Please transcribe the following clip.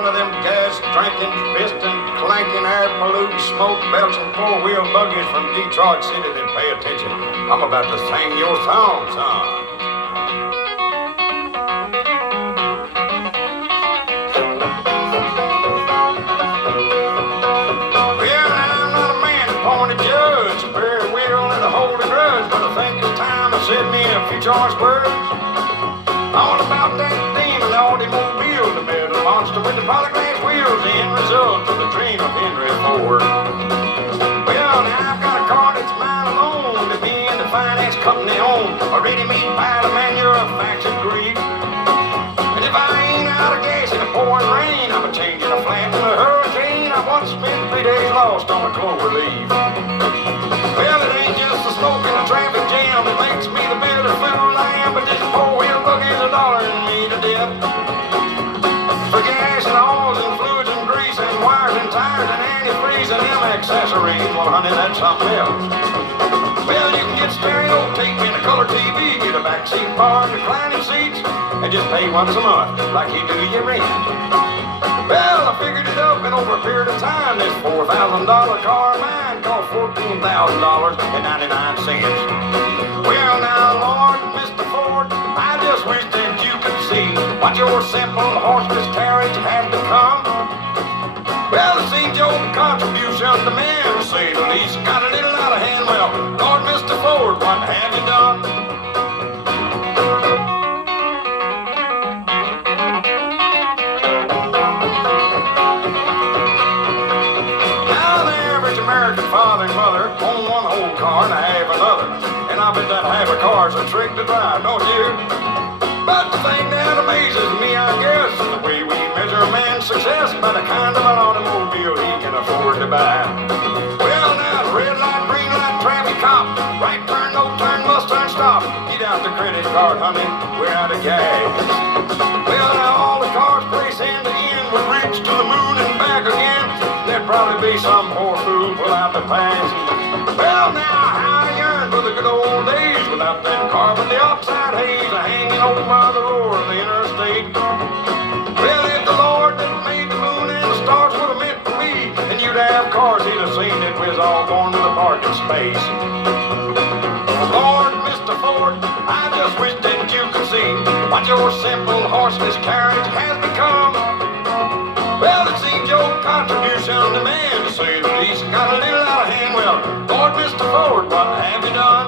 one of them gas-drinking, piston-clanking, air-polluting, smoke-belching four-wheel buggies from Detroit City, then pay attention. I'm about to sing your song, son. Well, I'm not a man to point a judge, a very will and a hold a grudge, but I think it's time I said me a few choice words. All about that demon automobile, the metal monster with the polyglass wheels, the end result of the dream of Henry Ford. Well, now I've got a car that's mine alone, to me and the finance company own, a ready-made pile of manufactured greed. And if I ain't out of gas in a pouring rain, I'm a-changing a flat to a hurricane. I once spent 3 days lost on a clover leaf. Well, it ain't just the smoke and the traffic jam that makes me the bitter fool I am, but this four-wheel buggy's $1 me to death. For gas and oils and fluids and grease and wires and tires and antifreeze and them accessories, well, honey, that's something else. Well, you can get stereo tape and a color TV, get a backseat bar and reclining seats, and just pay once a month like you do your rent. Well, I figured it up, and over a period of time, this $4,000 car of mine cost $14,000.99. Well, now, Lord, Mr. Ford, I just wish that you could see what your simple horseless carriage had become. Well, it seems your contribution to man, to say the least, got a little out of hand. Well, Lord, Mr. Ford, what have you done? American father and mother own one old car and I have another. And I bet that half a car's a trick to drive, don't you? But the thing that amazes me, I guess, is the way we measure a man's success by the kind of an automobile he can afford to buy. Well, now, red light, green light, traffic cop, right turn, no turn, must turn, stop. Get out the credit card, honey, we're out of gas. Well, now, all the cars place end to end would reach to the moon and back again. There'd probably be some poor fool pull out the pants. Well, now, how I yearn for the good old days without that carbon dioxide haze hanging over the roar of the interstate. Well, if the Lord that made the moon and the stars would have meant for me, then you'd have cars he'd have seen that we's all going to the parking space. Lord, Mr. Ford, I just wish that you could see what your simple horseless carriage has become. Well, it seems your contribution to man, to say the least, got a little out of hand. Well, Lord, Mr. Ford, what have you done?